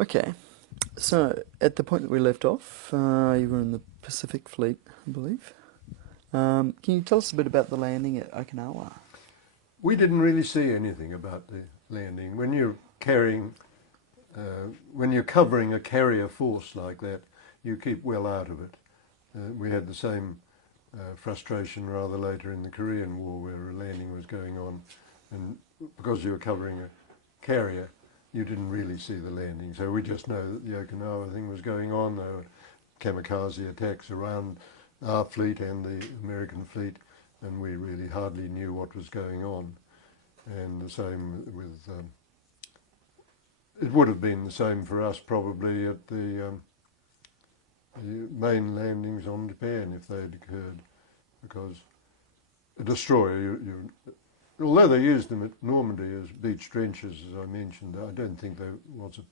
Okay, so at the point that we left off, you were in the Pacific Fleet, I believe. Can you tell us a bit about the landing at Okinawa? We didn't really see anything about the landing. When you're covering a carrier force like that, you keep well out of it. We had the same frustration rather later in the Korean War where a landing was going on, and because you were covering a carrier, you didn't really see the landing. So we just know that the Okinawa thing was going on. There were kamikaze attacks around our fleet and the American fleet, and we really hardly knew what was going on. And the same with, it would have been the same for us probably at the main landings on Japan if they had occurred, because a destroyer, although they used them at Normandy as beach trenches, as I mentioned, I don't think there was a,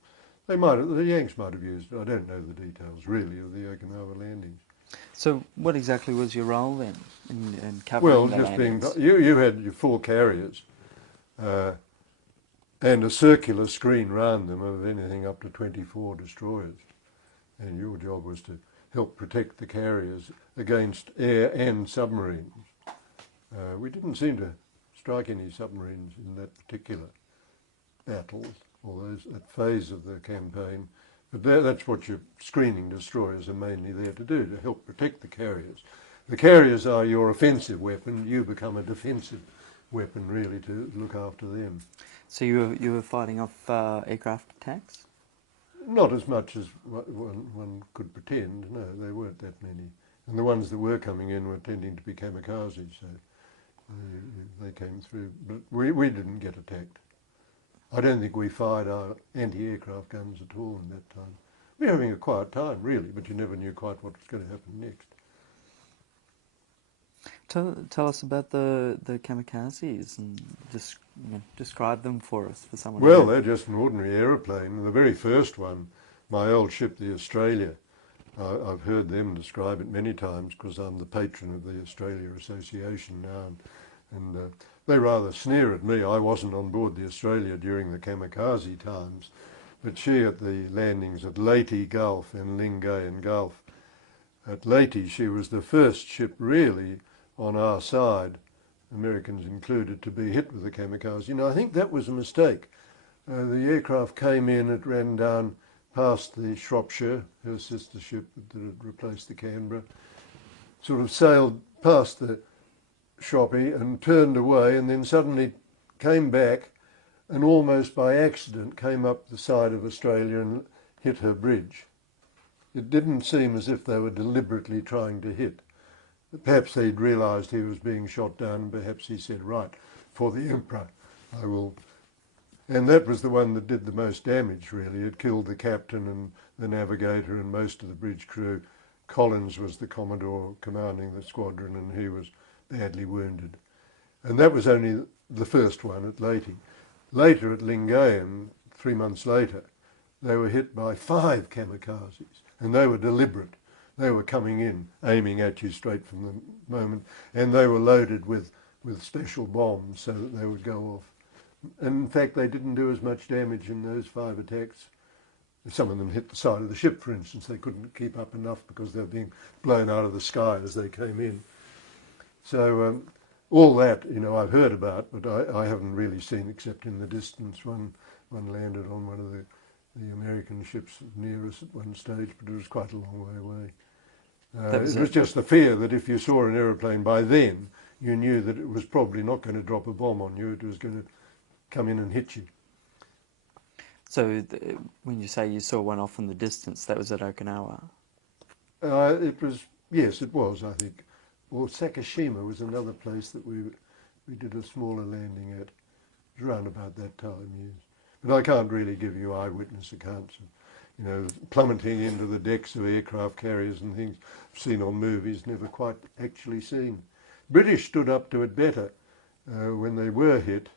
the Yanks might have used it. I don't know the details really of the Okinawa landings. So, what exactly was your role then in Well, covering the just being, landings? you had your four carriers and a circular screen round them of anything up to 24 destroyers. And your job was to help protect the carriers against air and submarines. We didn't seem to strike any submarines in that particular battle, or that phase of the campaign. But that's what your screening destroyers are mainly there to do, to help protect the carriers. The carriers are your offensive weapon. You become a defensive weapon, really, to look after them. So you were fighting off aircraft attacks? Not as much as one could pretend. No, there weren't that many. And the ones that were coming in were tending to be kamikazes, so they came through. But we didn't get attacked. I don't think we fired our anti-aircraft guns at all in that time. We were having a quiet time, really, but you never knew quite what was going to happen next. Tell us about the kamikazes and just describe them for us for someone. Well, they're just an ordinary aeroplane. The very first one, my old ship, the Australia, I've heard them describe it many times because I'm the patron of the Australia Association now, and they rather sneer at me. I wasn't on board the Australia during the kamikaze times, but she at the landings at Leyte Gulf and Lingayen Gulf. At Leyte, she was the first ship really on our side, Americans included, to be hit with a kamikaze. You know, I think that was a mistake. The aircraft came in, it ran down past the Shropshire, her sister ship that had replaced the Canberra, sort of sailed past the Shoppy and turned away, and then suddenly came back and almost by accident came up the side of Australia and hit her bridge. It didn't seem as if they were deliberately trying to hit. Perhaps they'd realised he was being shot down, and perhaps he said, right, for the Emperor, I will. And that was the one that did the most damage, really. It killed the captain and the navigator and most of the bridge crew. Collins was the commodore commanding the squadron, and he was badly wounded. And that was only the first one at Leyte. Later at Lingayen, 3 months later, they were hit by 5 kamikazes, and they were deliberate. They were coming in, aiming at you straight from the moment, and they were loaded with special bombs so that they would go off. And in fact, they didn't do as much damage in those 5 attacks. Some of them hit the side of the ship, for instance. They couldn't keep up enough because they were being blown out of the sky as they came in. So all that, you know, I've heard about, but I haven't really seen except in the distance. One landed on one of the American ships near us at one stage, but it was quite a long way away. It was just the fear that if you saw an aeroplane by then, you knew that it was probably not going to drop a bomb on you, it was going to come in and hit you. So when you say you saw one off in the distance, that was at Okinawa? It was, yes, it was, I think. Or Sakashima was another place that we did a smaller landing at. It was around about that time, yes. But I can't really give you eyewitness accounts of, you know, plummeting into the decks of aircraft carriers and things I've seen on movies, never quite actually seen. British stood up to it better when they were hit.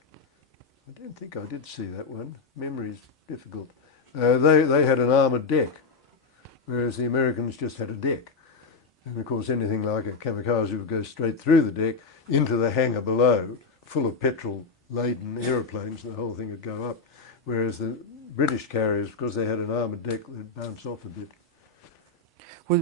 I don't think I did see that one. Memory's difficult. They had an armoured deck, whereas the Americans just had a deck. And of course anything like a kamikaze would go straight through the deck into the hangar below, full of petrol-laden aeroplanes, and the whole thing would go up. Whereas the British carriers, because they had an armoured deck, they'd bounce off a bit.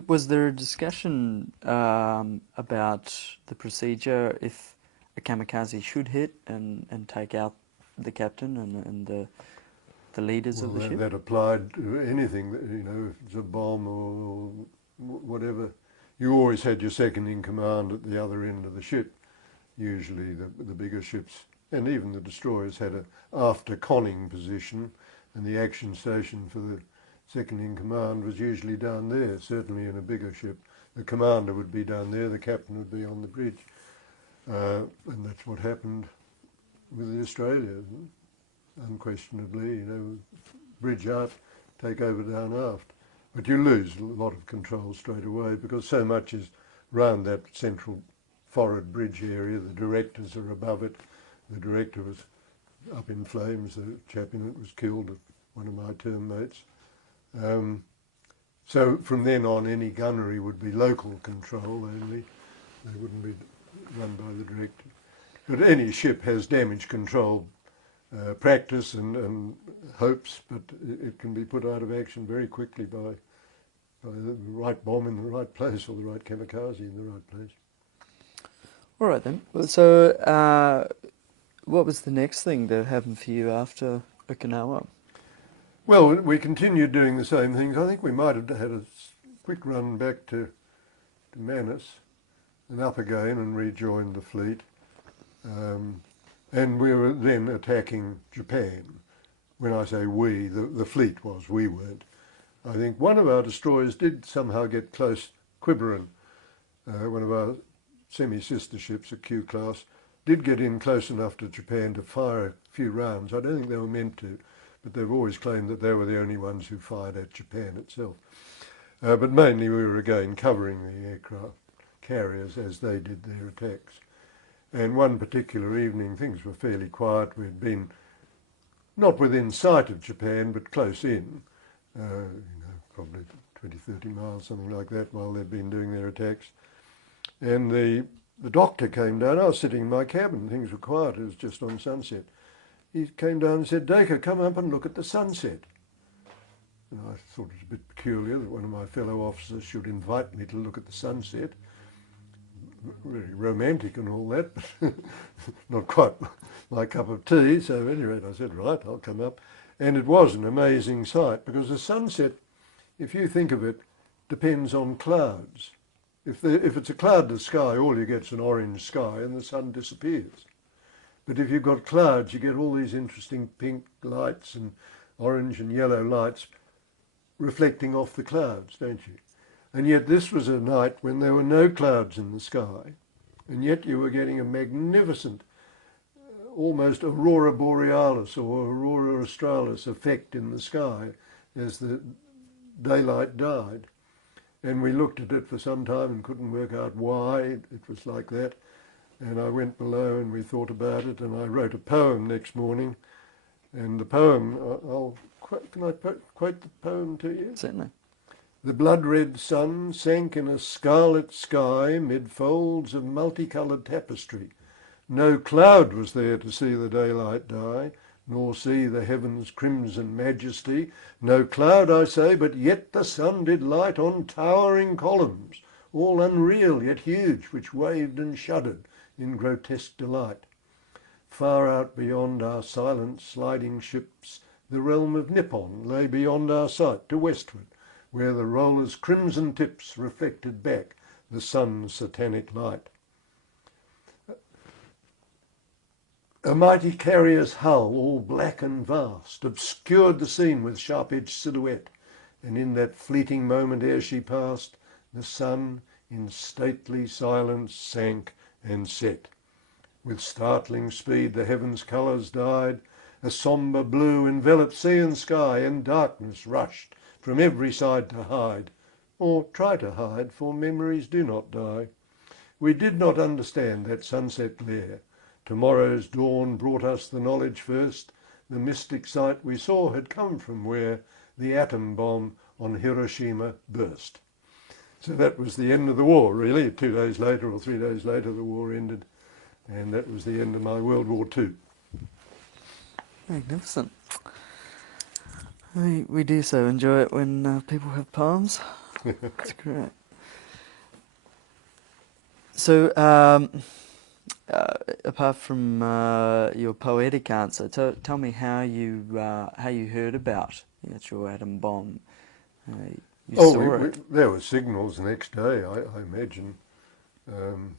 Was there a discussion about the procedure if a kamikaze should hit and take out the captain and the leaders Well, of the ship? that applied to anything, you know, if it's a bomb or whatever. You always had your second in command at the other end of the ship. Usually the bigger ships, and even the destroyers, had a after conning position, and the action station for the second in command was usually down there, certainly in a bigger ship. The commander would be down there, the captain would be on the bridge. And that's what happened with the Australia, unquestionably, you know, bridge out, take over down aft. But you lose a lot of control straight away because so much is round that central forward bridge area. The directors are above it. The director was up in flames. The chap in it was killed, one of my term mates. So from then on, any gunnery would be local control only. They wouldn't be run by the director. But any ship has damage control practice and hopes, but it can be put out of action very quickly by the right bomb in the right place or the right kamikaze in the right place. All right then. So, what was the next thing that happened for you after Okinawa? Well, we continued doing the same things. I think we might have had a quick run back to Manus and up again and rejoined the fleet. And we were then attacking Japan. When I say we, the fleet was, we weren't. I think one of our destroyers did somehow get close, Quiberon, one of our semi-sister ships, a Q class, did get in close enough to Japan to fire a few rounds. I don't think they were meant to, but they've always claimed that they were the only ones who fired at Japan itself. But mainly we were again covering the aircraft carriers as they did their attacks. And one particular evening, things were fairly quiet. We'd been not within sight of Japan, but close in, you know, probably 20, 30 miles, something like that, while they'd been doing their attacks. And the doctor came down. I was sitting in my cabin. Things were quiet. It was just on sunset. He came down and said, "Dacre, come up and look at the sunset." And I thought it was a bit peculiar that one of my fellow officers should invite me to look at the sunset. Very romantic and all that, but not quite my cup of tea. So at any rate, I said, right, I'll come up. And it was an amazing sight because the sunset, if you think of it, depends on clouds. If it's a cloudless sky, all you get is an orange sky and the sun disappears. But if you've got clouds, you get all these interesting pink lights and orange and yellow lights reflecting off the clouds, don't you? And yet this was a night when there were no clouds in the sky, and yet you were getting a magnificent, almost aurora borealis or aurora australis effect in the sky as the daylight died. And we looked at it for some time and couldn't work out why it was like that. And I went below and we thought about it, and I wrote a poem next morning. And the poem, can I quote the poem to you? Certainly. The blood-red sun sank in a scarlet sky mid folds of multicoloured tapestry. No cloud was there to see the daylight die, nor see the heaven's crimson majesty. No cloud, I say, but yet the sun did light on towering columns, all unreal yet huge, which waved and shuddered in grotesque delight. Far out beyond our silent sliding ships, the realm of Nippon lay beyond our sight to westward, where the rollers' crimson tips reflected back the sun's satanic light. A mighty carrier's hull, all black and vast, obscured the scene with sharp-edged silhouette, and in that fleeting moment ere she passed, the sun in stately silence sank and set. With startling speed the heaven's colours died, a sombre blue enveloped sea and sky, and darkness rushed from every side to hide, or try to hide, for memories do not die. We did not understand that sunset glare. Tomorrow's dawn brought us the knowledge first. The mystic sight we saw had come from where the atom bomb on Hiroshima burst. So that was the end of the war, really. 2 days later or 3 days later, the war ended, and that was the end of my World War II. Magnificent. We do so enjoy it when people have poems. It's great. So, apart from your poetic answer, tell me how you heard about the actual atom bomb. Uh, you Oh, saw it. there were signals the next day, I imagine. Um,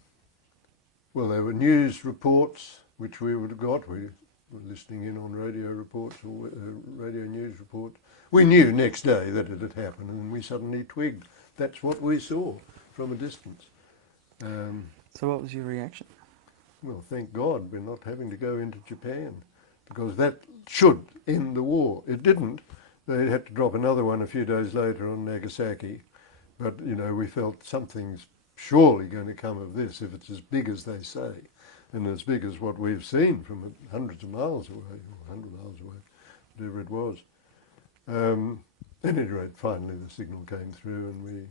well, there were news reports, which we would have got. We were listening in on radio reports or radio news reports. We knew next day that it had happened, and we suddenly twigged. That's what we saw from a distance. Um, So, what was your reaction? well, thank God we're not having to go into Japan, because that should end the war. It didn't. They had to drop another one a few days later on Nagasaki. But, you know, we felt something's surely going to come of this if it's as big as they say, and as big as what we've seen from hundreds of miles away, or 100 miles away, whatever it was. At any rate, finally the signal came through, and we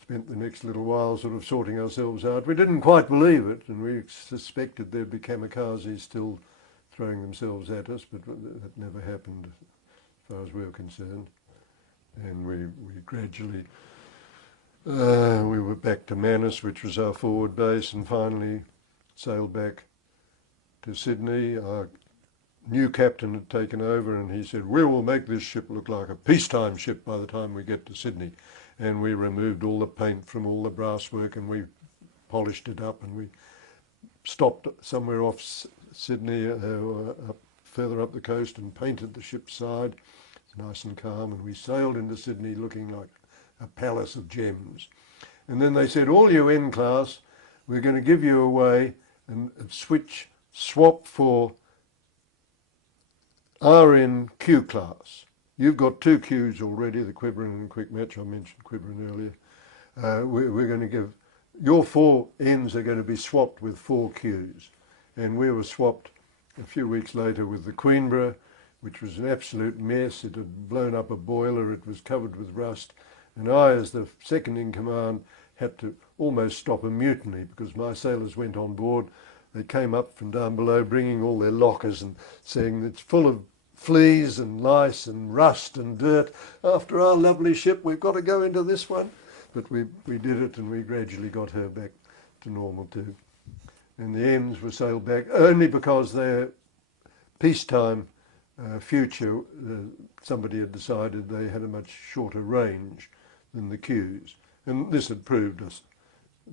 spent the next little while sort of sorting ourselves out. We didn't quite believe it, and we suspected there'd be kamikazes still throwing themselves at us, but that never happened as far as we were concerned. And we gradually, we were back to Manus, which was our forward base, and finally sailed back to Sydney. Our new captain had taken over, and he said, "We will make this ship look like a peacetime ship by the time we get to Sydney." And we removed all the paint from all the brasswork, and we polished it up, and we stopped somewhere off Sydney, further up the coast, and painted the ship's side. It's nice and calm, and we sailed into Sydney looking like a palace of gems. And then they said, "All you N class, we're going to give you away and swap for RN Q class. You've got 2 Qs already, the Quiberon and Quick Match. I mentioned Quiberon earlier. We're going to give, your 4 Ns are going to be swapped with 4 Qs." And we were swapped a few weeks later with the Queenborough, which was an absolute mess. It had blown up a boiler, it was covered with rust, and I, as the second in command, had to almost stop a mutiny because my sailors went on board. They came up from down below bringing all their lockers and saying it's full of fleas and lice and rust and dirt. After our lovely ship, we've got to go into this one. But we did it, and we gradually got her back to normal too. And the M's were sailed back only because their peacetime future, somebody had decided they had a much shorter range than the Qs. And this had proved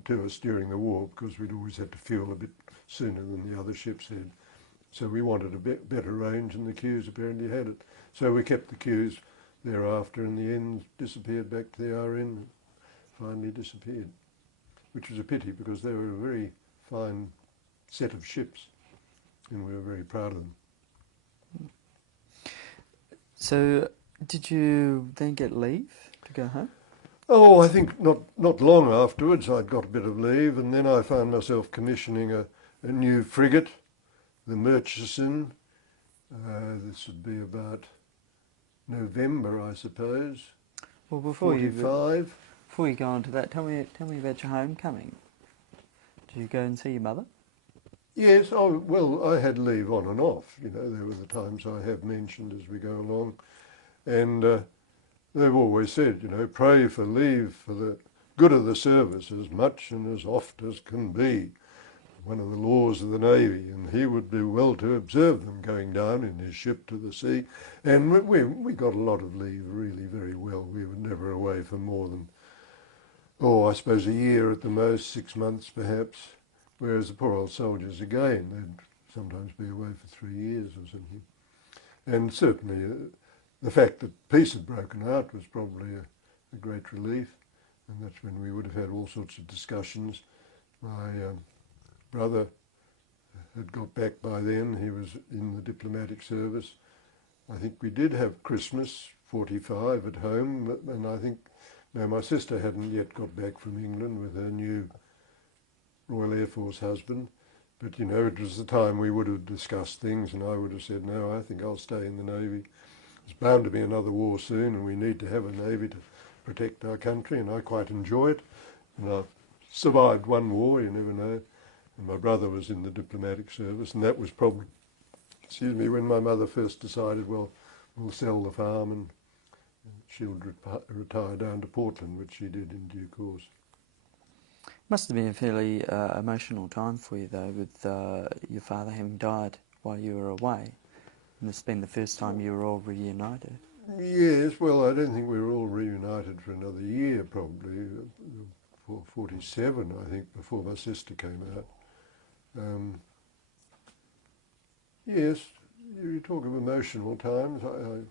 to us during the war, because we'd always had to fuel a bit sooner than the other ships had. So we wanted a better range, and the Qs apparently had it. So we kept the Qs thereafter, and the Ns disappeared back to the RN, and finally disappeared, which was a pity because they were a very fine set of ships, and we were very proud of them. So, did you then get leave to go home? Oh, I think not long afterwards I'd got a bit of leave, and then I found myself commissioning a new frigate, the Murchison. This would be about November, I suppose. Well, before you 45. go on to that, tell me about your homecoming. Did you go and see your mother? Yes, oh, well, I had leave on and off. You know, there were the times I have mentioned as we go along. And they've always said, you know, pray for leave for the good of the service as much and as oft as can be. One of the laws of the Navy, and he would do well to observe them going down in his ship to the sea. And we got a lot of leave, really very well. We were never away for more than, I suppose a year at the most, 6 months perhaps. Whereas the poor old soldiers, again, they'd sometimes be away for 3 years or something. And certainly the fact that peace had broken out was probably a great relief. And that's when we would have had all sorts of discussions. My brother had got back by then. He was in the diplomatic service. I think we did have Christmas 45 at home, and I think, no, my sister hadn't yet got back from England with her new Royal Air Force husband. But, you know, it was the time we would have discussed things, and I would have said, no, I think I'll stay in the Navy. There's bound to be another war soon, and we need to have a Navy to protect our country, and I quite enjoy it. And I've survived one war, you never know. And my brother was in the diplomatic service, and that was probably, when my mother first decided, well, will sell the farm and she'll retire down to Portland, which she did in due course. Must have been a fairly emotional time for you, though, with your father having died while you were away. And it's been the first time you were all reunited. Yes, well, I don't think we were all reunited for another year, probably. 47, I think, before my sister came out. Yes, you talk of emotional times. I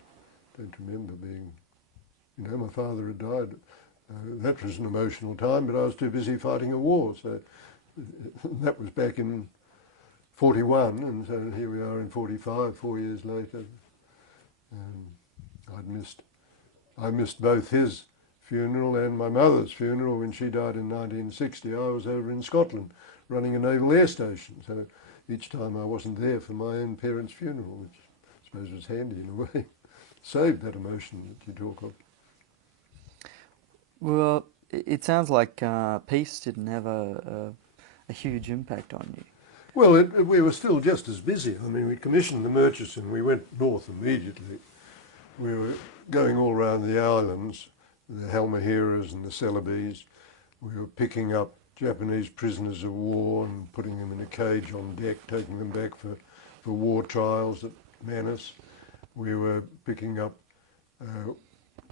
don't remember being, my father had died. That was an emotional time, but I was too busy fighting a war. So that was back in 41, and so here we are in 45, 4 years later. I missed both his funeral and my mother's funeral when she died in 1960. I was over in Scotland running a naval air station, so each time I wasn't there for my own parents' funeral, which I suppose was handy in a way. Saved that emotion that you talk of. Well, it sounds like peace didn't have a huge impact on you. Well, we were still just as busy. I mean, we commissioned the Murchison. We went north immediately. We were going all around the islands, the Halmaheras and the Celebes. We were picking up Japanese prisoners of war and putting them in a cage on deck, taking them back for war trials at Manus. We were picking up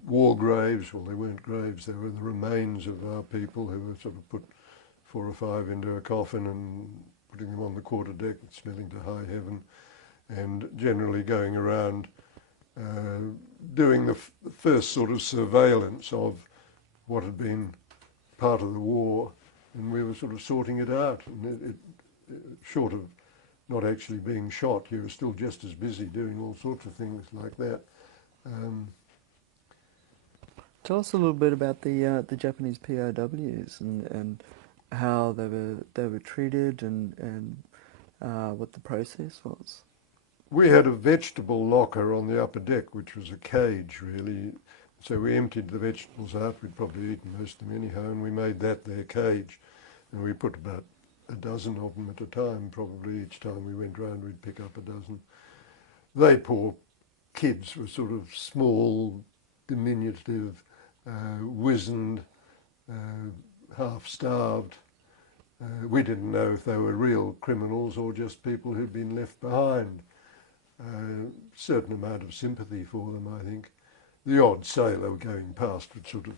war graves. Well, they weren't graves, they were the remains of our people who were sort of put 4 or 5 into a coffin and putting them on the quarterdeck, smelling to high heaven, and generally going around doing the first sort of surveillance of what had been part of the war, and we were sort of sorting it out. And short of not actually being shot, you were still just as busy doing all sorts of things like that. Tell us a little bit about the Japanese POWs and how they were treated and what the process was. We had a vegetable locker on the upper deck, which was a cage, really. So we emptied the vegetables out. We'd probably eaten most of them anyhow, and we made that their cage. And we put about a dozen of them at a time, probably each time we went round we'd pick up a dozen. They, poor kids, were sort of small, diminutive, wizened, half-starved. We didn't know if they were real criminals or just people who'd been left behind. Certain amount of sympathy for them, I think. The odd sailor going past would sort of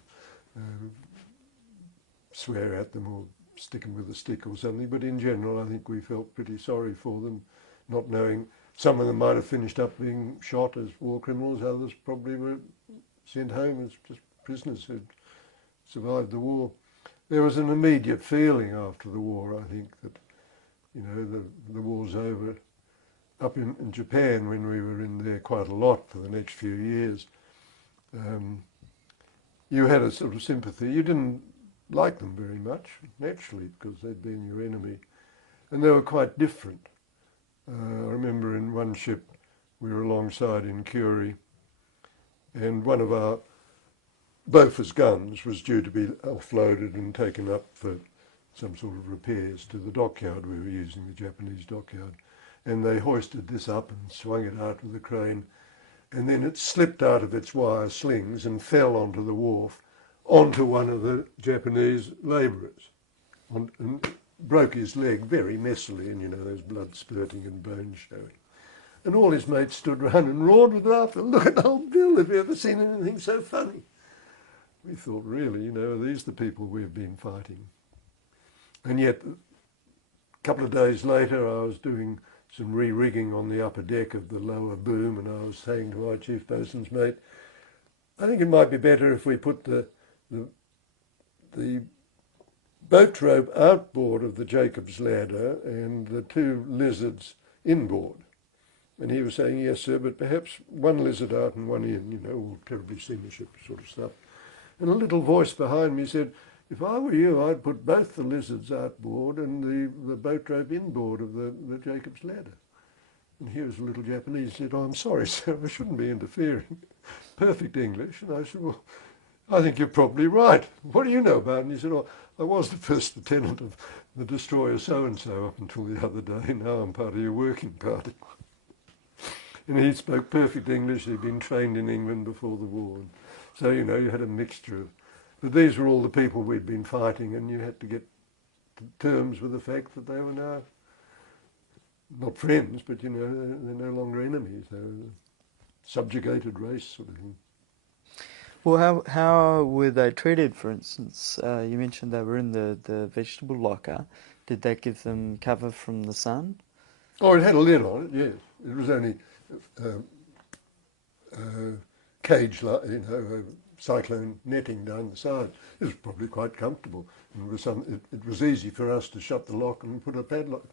swear at them or stick them with a stick or something, but in general I think we felt pretty sorry for them, not knowing. Some of them might have finished up being shot as war criminals, others probably were sent home as just prisoners who'd survived the war. There was an immediate feeling after the war, I think, that, the war's over. Up in Japan, when we were in there quite a lot for the next few years, you had a sort of sympathy. You didn't like them very much, naturally, because they'd been your enemy. And they were quite different. I remember in one ship we were alongside in Curie, and one of our Bofors guns was due to be offloaded and taken up for some sort of repairs to the dockyard we were using, the Japanese dockyard. And they hoisted this up and swung it out with a crane, and then it slipped out of its wire slings and fell onto the wharf, onto one of the Japanese labourers, and broke his leg very messily, and there's blood spurting and bones showing. And all his mates stood round and roared with laughter. Look at old Bill, have you ever seen anything so funny? We thought, really, these are the people we've been fighting. And yet, a couple of days later, I was doing some re-rigging on the upper deck of the lower boom, and I was saying to my chief boatswain's mate, I think it might be better if we put the boat rope outboard of the Jacob's ladder and the 2 lizards inboard. And he was saying, yes, sir, but perhaps one lizard out and one in, all terribly seamanship sort of stuff. And a little voice behind me said, if I were you, I'd put both the lizards outboard and the boat rope inboard of the Jacob's ladder. And here was a little Japanese, said, I'm sorry, sir, I shouldn't be interfering. Perfect English. And I said, well, I think you're probably right. What do you know about it? And he said, I was the first lieutenant of the destroyer so-and-so up until the other day. Now I'm part of your working party. And he spoke perfect English. He'd been trained in England before the war. And so, you know, you had a mixture of... But these were all the people we'd been fighting, and you had to get to terms with the fact that they were now not friends, but, you know, they're no longer enemies. They're a subjugated race sort of thing. Well, how were they treated, for instance? You mentioned they were in the vegetable locker. Did that give them cover from the sun? Oh, it had a lid on it, yes. It was only uh, cage, you know, cyclone netting down the side. It was probably quite comfortable. And it was easy for us to shut the lock and put a padlock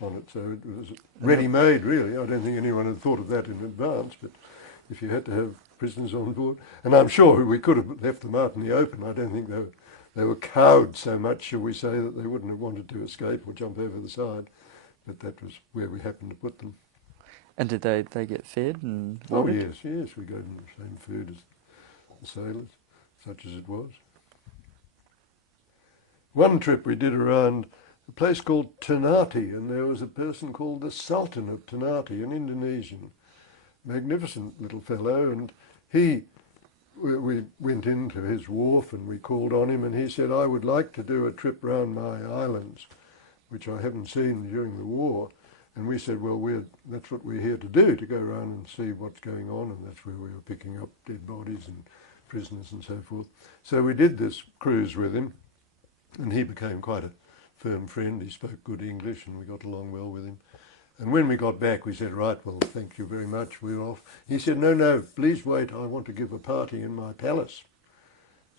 on it. So it was ready-made, really. I don't think anyone had thought of that in advance, but if you had to have prisoners on board, and I'm sure we could have left them out in the open. I don't think they were cowed so much, shall we say, that they wouldn't have wanted to escape or jump over the side. But that was where we happened to put them. And did they get fed and Oh, watered? yes, we gave them the same food as the sailors, such as it was. One trip we did around a place called Ternate, and there was a person called the Sultan of Ternate, an Indonesian, magnificent little fellow, and we went into his wharf and we called on him, and he said, I would like to do a trip round my islands, which I haven't seen during the war. And we said, well, that's what we're here to do, to go around and see what's going on, and that's where we were picking up dead bodies and prisoners and so forth. So we did this cruise with him, and he became quite a firm friend. He spoke good English, and we got along well with him. And when we got back, we said, right, well, thank you very much, we're off. He said, no, please wait, I want to give a party in my palace.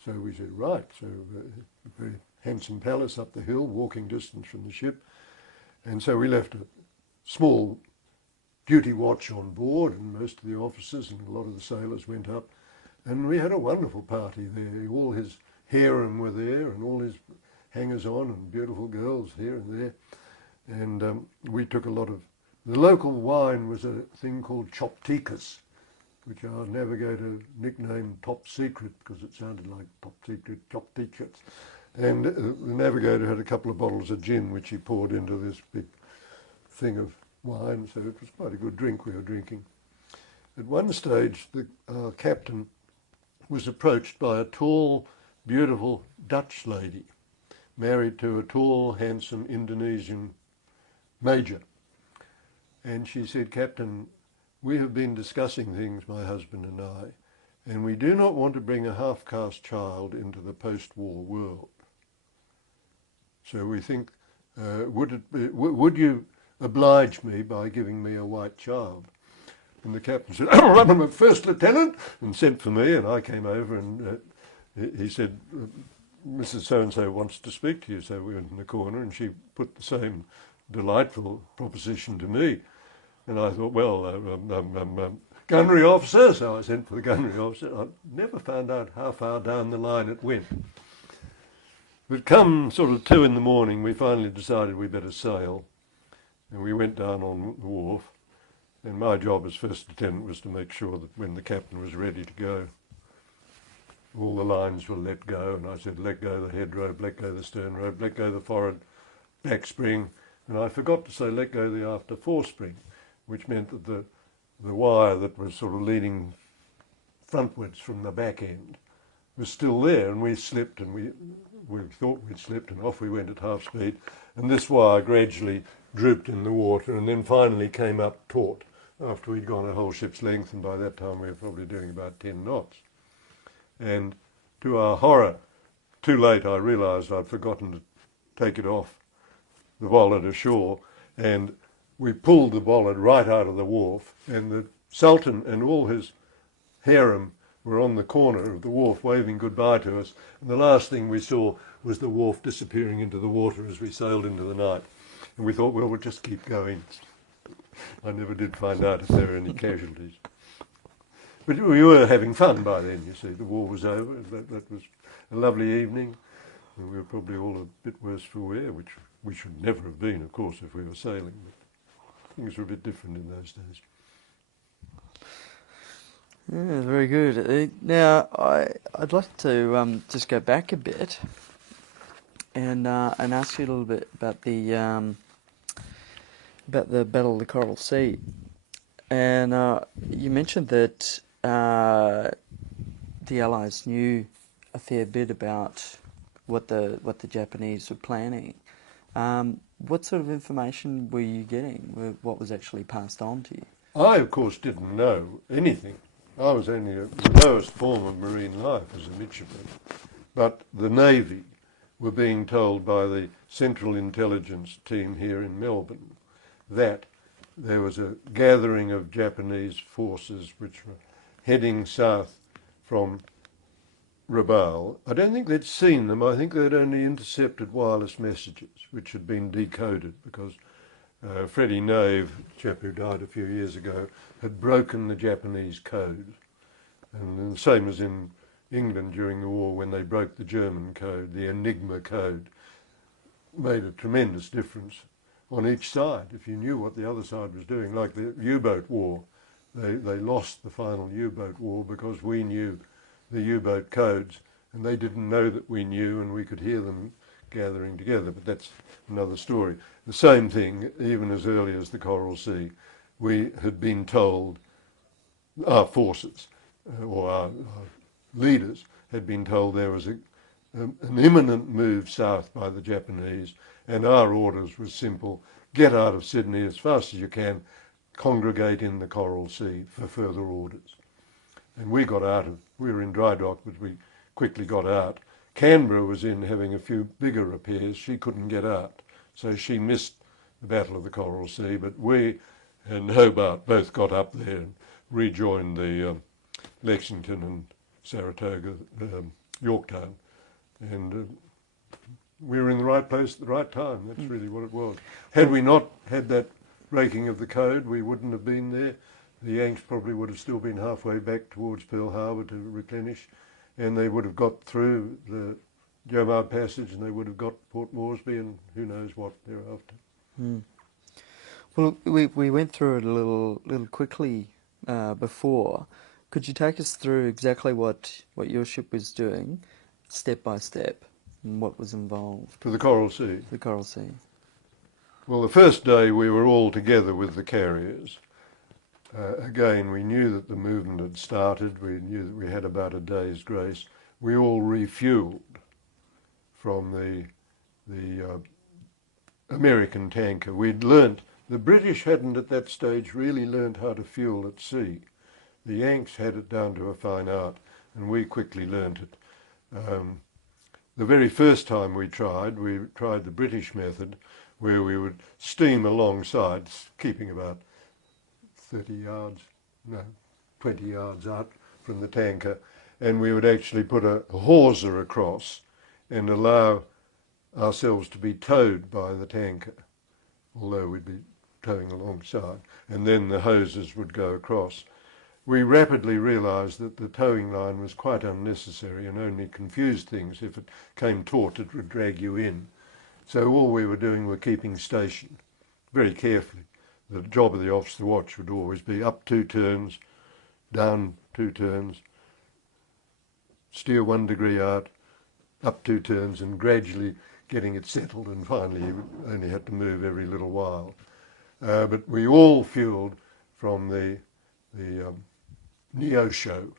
So we said, right. So a very handsome palace up the hill, walking distance from the ship. And so we left a small duty watch on board, and most of the officers and a lot of the sailors went up. And we had a wonderful party there. All his harem were there, and all his hangers-on and beautiful girls here and there. And we took a lot of... The local wine was a thing called chopticas, which our navigator nicknamed Top Secret because it sounded like Top Secret, chopticas. And the navigator had a couple of bottles of gin which he poured into this big thing of wine, so it was quite a good drink we were drinking. At one stage, our captain was approached by a tall, beautiful Dutch lady, married to a tall, handsome Indonesian major. And she said, Captain, we have been discussing things, my husband and I, and we do not want to bring a half-caste child into the post-war world. So we think, would you oblige me by giving me a white child? And the captain said, oh, I'm a first lieutenant, and sent for me, and I came over, and he said, Mrs. So-and-so wants to speak to you. So we went in the corner, and she put the same delightful proposition to me. And I thought, well, gunnery officer, so I sent for the gunnery officer. I never found out how far down the line it went. But come sort of 2 a.m, we finally decided we better sail. And we went down on the wharf. And my job as first lieutenant was to make sure that when the captain was ready to go, all the lines were let go. And I said, let go the head rope, let go the stern rope, let go the forward back spring. And I forgot to say, let go the after forespring, which meant that the wire that was sort of leading frontwards from the back end was still there, and we slipped, and we thought we'd slipped, and off we went at half speed. And this wire gradually drooped in the water and then finally came up taut after we'd gone a whole ship's length, and by that time we were probably doing about 10 knots. And to our horror, too late, I realised I'd forgotten to take it off the bollard ashore, and we pulled the bollard right out of the wharf, and the Sultan and all his harem were on the corner of the wharf waving goodbye to us, and the last thing we saw was the wharf disappearing into the water as we sailed into the night. And we thought, well, we'll just keep going. I never did find out if there were any casualties. But we were having fun by then, you see. The war was over. That was a lovely evening. And we were probably all a bit worse for wear, which we should never have been, of course, if we were sailing. But things were a bit different in those days. Yeah, very good. Now, I'd like to just go back a bit and ask you a little bit about the Battle of the Coral Sea. And you mentioned that the Allies knew a fair bit about what the Japanese were planning. What sort of information were you getting? What was actually passed on to you? I, of course, didn't know anything. I was only the lowest form of marine life as a midshipman. But the Navy were being told by the Central Intelligence team here in Melbourne that there was a gathering of Japanese forces which were heading south from Rabaul. I don't think they'd seen them. I think they'd only intercepted wireless messages, which had been decoded because Freddie Nave, a chap who died a few years ago, had broken the Japanese code. And the same as in England during the war when they broke the German code, the Enigma code, made a tremendous difference on each side. If you knew what the other side was doing, like the U-boat war, they lost the final U-boat war because we knew the U-boat codes and they didn't know that we knew, and we could hear them gathering together, but that's another story. The same thing, even as early as the Coral Sea, we had been told, our forces or our leaders had been told there was an imminent move south by the Japanese, and our orders were simple: get out of Sydney as fast as you can, congregate in the Coral Sea for further orders. And we were in dry dock, but we quickly got out. Canberra was in having a few bigger repairs. She couldn't get out, so she missed the Battle of the Coral Sea, but we and Hobart both got up there and rejoined the Lexington and Saratoga, Yorktown, and we were in the right place at the right time. That's really what it was. Had we not had that breaking of the code, we wouldn't have been there. The Yanks probably would have still been halfway back towards Pearl Harbor to replenish, and they would have got through the Jomard Passage, and they would have got Port Moresby, and who knows what thereafter. Hmm. Well, we went through it a little quickly before. Could you take us through exactly what your ship was doing, step by step, and what was involved? For the Coral Sea. The Coral Sea. Well, the first day we were all together with the carriers. Again, we knew that the movement had started. We knew that we had about a day's grace. We all refueled from the American tanker. We'd learnt, the British hadn't at that stage really learnt how to fuel at sea. The Yanks had it down to a fine art, and we quickly learnt it. The very first time we tried the British method, where we would steam alongside, keeping about 30 yards, no, 20 yards out from the tanker, and we would actually put a hawser across and allow ourselves to be towed by the tanker, although we'd be towing alongside, and then the hoses would go across. We rapidly realised that the towing line was quite unnecessary and only confused things. If it came taut, it would drag you in. So all we were doing were keeping station very carefully. The job of the officer watch would always be up 2 turns, down 2 turns, steer 1 degree out, up 2 turns, and gradually getting it settled, and finally you only had to move every little while. But we all fueled from the Neosho,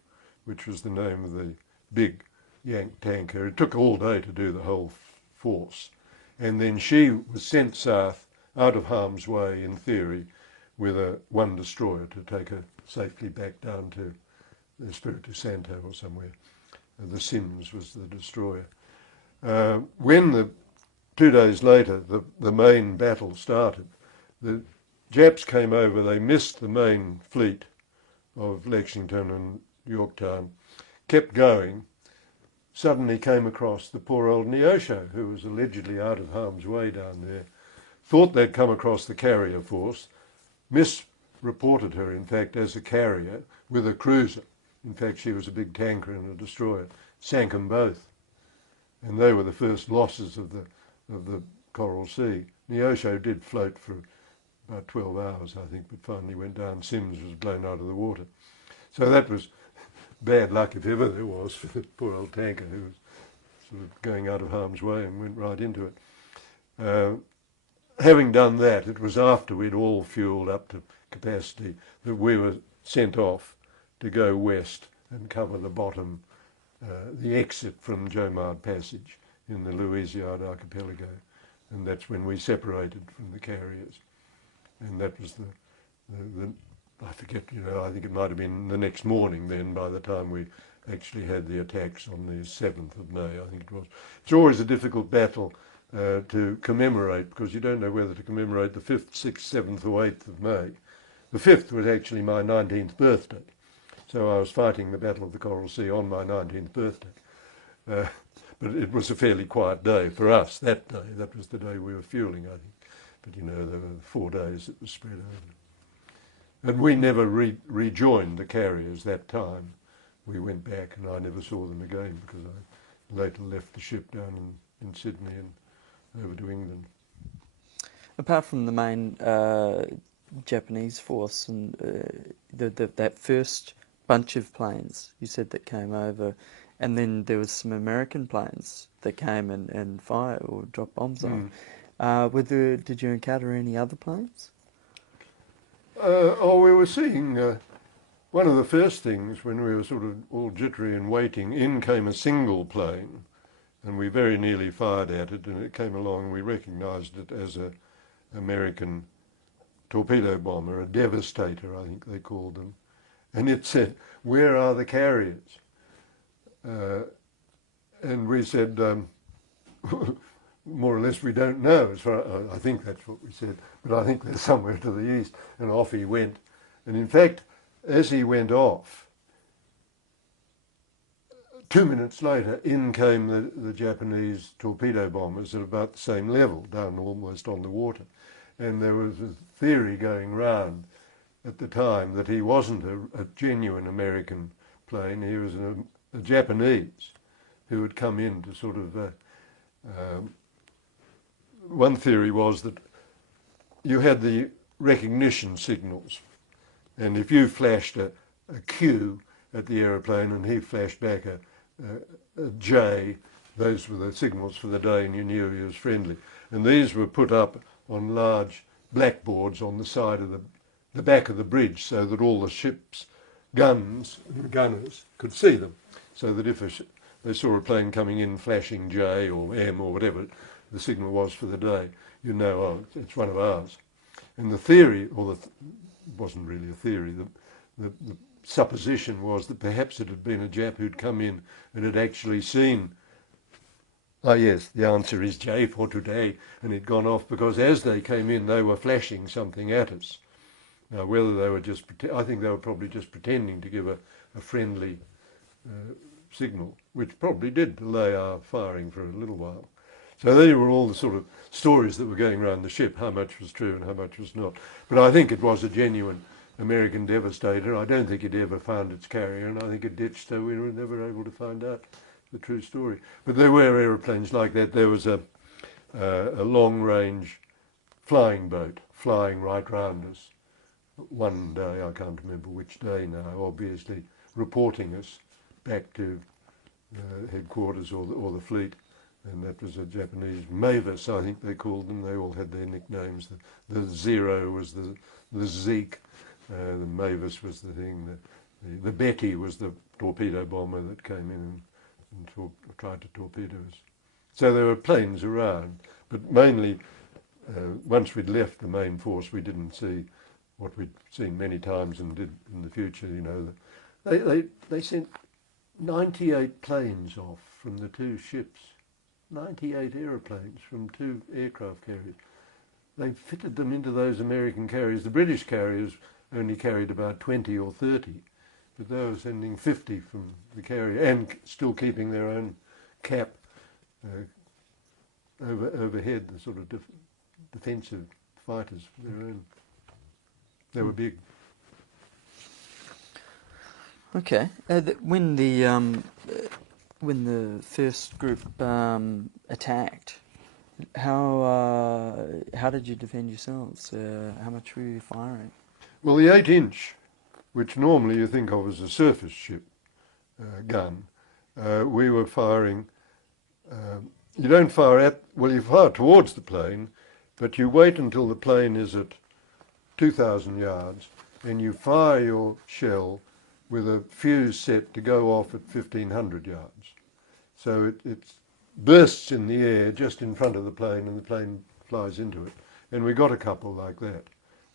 which was the name of the big Yank tanker. It took all day to do the whole force. And then she was sent south out of harm's way, in theory, with one destroyer to take her safely back down to the Espiritu Santo or somewhere. The Sims was the destroyer. When 2 days later the main battle started, the Japs came over. They missed the main fleet of Lexington and Yorktown, kept going, suddenly came across the poor old Neosho, who was allegedly out of harm's way down there, thought they'd come across the carrier force, misreported her, in fact, as a carrier with a cruiser. In fact, she was a big tanker and a destroyer, sank them both. And they were the first losses of the Coral Sea. Neosho did float for about 12 hours, I think, but finally went down. Sims was blown out of the water. So that was bad luck, if ever there was, for the poor old tanker who was sort of going out of harm's way and went right into it. Having done that, it was after we'd all fueled up to capacity, that we were sent off to go west and cover the bottom, the exit from Jomard Passage in the Louisiade archipelago. And that's when we separated from the carriers. And that was the I forget, I think it might have been the next morning then by the time we actually had the attacks on the 7th of May, I think it was. It's always a difficult battle to commemorate, because you don't know whether to commemorate the 5th, 6th, 7th or 8th of May. The 5th was actually my 19th birthday, so I was fighting the Battle of the Coral Sea on my 19th birthday. But it was a fairly quiet day for us that day. That was the day we were fueling, I think. But there were 4 days it was spread over. And we never rejoined the carriers that time. We went back and I never saw them again, because I later left the ship down in Sydney and over to England. Apart from the main Japanese force and that first bunch of planes you said that came over, and then there was some American planes that came and fired or dropped bombs on. Did you encounter any other planes? We were seeing one of the first things when we were sort of all jittery and waiting. In came a single plane, and we very nearly fired at it, and it came along and we recognised it as an American torpedo bomber, a Devastator, I think they called them. And it said, "Where are the carriers?" And we said, more or less, we don't know. I think that's what we said, but I think they're somewhere to the east. And off he went. And in fact, as he went off, 2 minutes later, in came the Japanese torpedo bombers at about the same level, down almost on the water. And there was a theory going round at the time that he wasn't a genuine American plane. He was a Japanese who had come in to sort of... one theory was that you had the recognition signals, and if you flashed a Q at the aeroplane and he flashed back a J, those were the signals for the day and you knew he was friendly. And these were put up on large blackboards on the side of the back of the bridge, so that all the ship's gunners could see them, so that if they saw a plane coming in flashing J or M or whatever the signal was for the day, oh, it's one of ours. And the theory, wasn't really a theory, the supposition was that perhaps it had been a Jap who'd come in and had actually seen, yes, the answer is J for today, and he'd gone off, because as they came in they were flashing something at us. Now, whether they were I think they were probably just pretending to give a friendly signal, which probably did delay our firing for a little while. So they were all the sort of stories that were going around the ship, how much was true and how much was not. But I think it was a genuine American Devastator. I don't think it ever found its carrier, and I think it ditched, so we were never able to find out the true story. But there were aeroplanes like that. There was a long-range flying boat flying right round us. One day, I can't remember which day now, obviously reporting us back to headquarters or the fleet. And that was a Japanese Mavis, I think they called them. They all had their nicknames. The Zero was the Zeke, the Mavis was the thing. The Betty was the torpedo bomber that came in and tried to torpedo us. So there were planes around, but mainly once we'd left the main force, we didn't see what we'd seen many times and did in the future. They sent 98 planes off from the two ships. 98 aeroplanes from 2 aircraft carriers. They fitted them into those American carriers. The British carriers only carried about 20 or 30, but they were sending 50 from the carrier and still keeping their own cap overhead, the sort of defensive fighters for their own. They were big. Okay. When the first group attacked, how did you defend yourselves? How much were you firing? Well, the 8-inch, which normally you think of as a surface ship gun, we were firing. You don't fire you fire towards the plane, but you wait until the plane is at 2,000 yards, and you fire your shell with a fuse set to go off at 1,500 yards. So it bursts in the air just in front of the plane, and the plane flies into it. And we got a couple like that.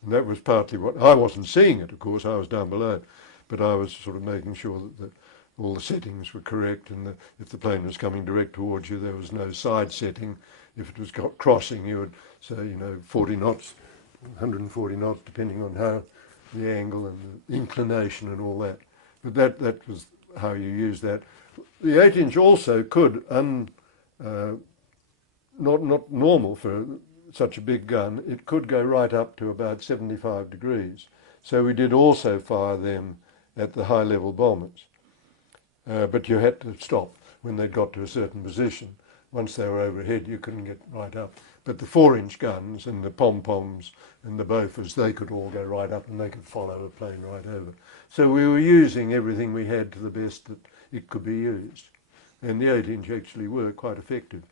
And that was partly what, I wasn't seeing it, of course, I was down below, but I was sort of making sure that all the settings were correct, and if the plane was coming direct towards you, there was no side setting. If it was crossing, you would say, 40 knots, 140 knots, depending on how the angle and the inclination and all that. But that was how you use that. The 8-inch also could, not normal for such a big gun, it could go right up to about 75 degrees. So we did also fire them at the high-level bombers. But you had to stop when they got to a certain position. Once they were overhead, you couldn't get right up. But the 4-inch guns and the pom-poms and the Bofors, they could all go right up and they could follow a plane right over. So we were using everything we had to the best that it could be used. And the 8-inch actually were quite effective.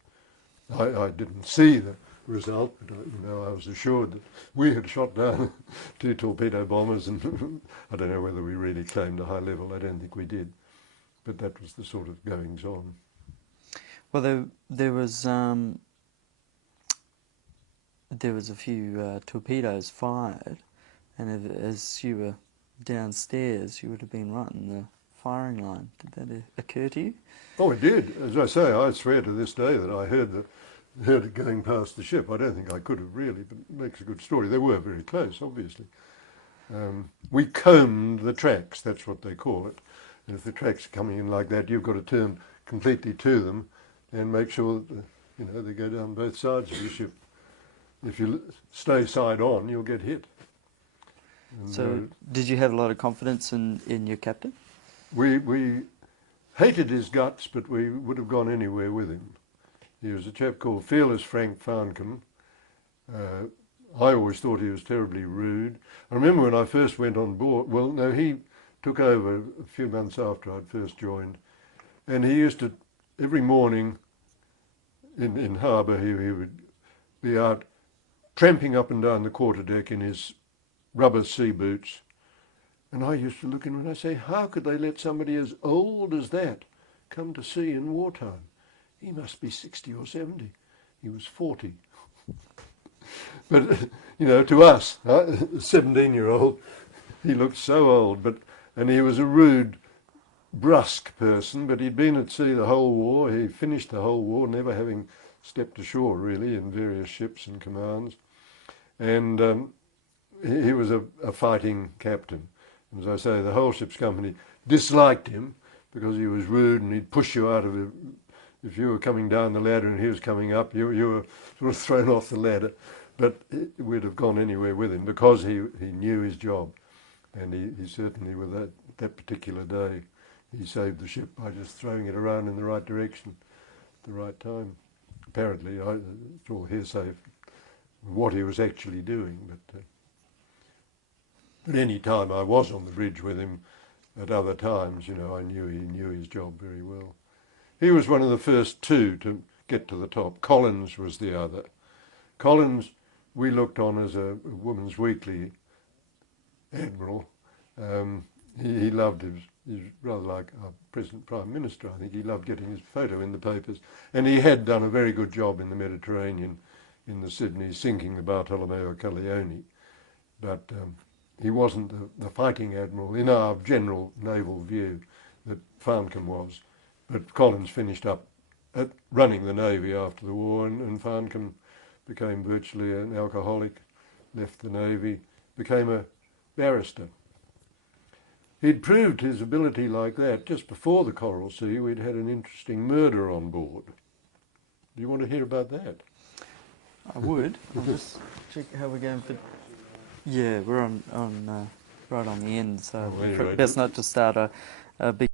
I didn't see the result, but I was assured that we had shot down 2 torpedo bombers, and I don't know whether we really claimed a high level. I don't think we did. But that was the sort of goings on. Well, there was a few torpedoes fired, and as you were downstairs, you would have been right in the firing line. Did that occur to you? Oh, it did. As I say, I swear to this day that I heard it going past the ship. I don't think I could have really, but it makes a good story. They were very close, obviously. We combed the tracks, that's what they call it. And if the tracks are coming in like that, you've got to turn completely to them and make sure that they go down both sides of the ship. If you stay side on, you'll get hit. And so did you have a lot of confidence in your captain? We hated his guts, but we would have gone anywhere with him. He was a chap called Fearless Frank Farncombe. I always thought he was terribly rude. I remember when I first went on board, well, no, he took over a few months after I'd first joined, and he used to, every morning in harbour, he would be out tramping up and down the quarterdeck in his rubber sea boots. And I used to look at him and I say, how could they let somebody as old as that come to sea in wartime? He must be 60 or 70. He was 40. But, to us, a 17-year-old, he looked so old. And he was a rude, brusque person, but he'd been at sea the whole war. He finished the whole war, never having stepped ashore, really, in various ships and commands. And he was a fighting captain. As I say, the whole ship's company disliked him because he was rude and he'd push you out of it. If you were coming down the ladder and he was coming up, you were sort of thrown off the ladder. But we'd have gone anywhere with him because he knew his job. And he certainly, with that particular day, he saved the ship by just throwing it around in the right direction at the right time. Apparently, it's all hearsay what he was actually doing. But any time I was on the bridge with him, at other times, I knew he knew his job very well. He was one of the first 2 to get to the top. Collins was the other. Collins we looked on as a Woman's Weekly admiral. He loved he's rather like our present Prime Minister, I think. He loved getting his photo in the papers. And he had done a very good job in the Mediterranean, in the Sydney, sinking the Bartolomeo Caglione. But he wasn't the fighting admiral in our general naval view that Farncombe was. But Collins finished up at running the Navy after the war, and Farncombe became virtually an alcoholic, left the Navy, became a barrister. He'd proved his ability like that just before the Coral Sea. We'd had an interesting murder on board. Do you want to hear about that? I would. I'll just check how we're going for... Yeah, we're on right on the end, so anyway, best not to start a big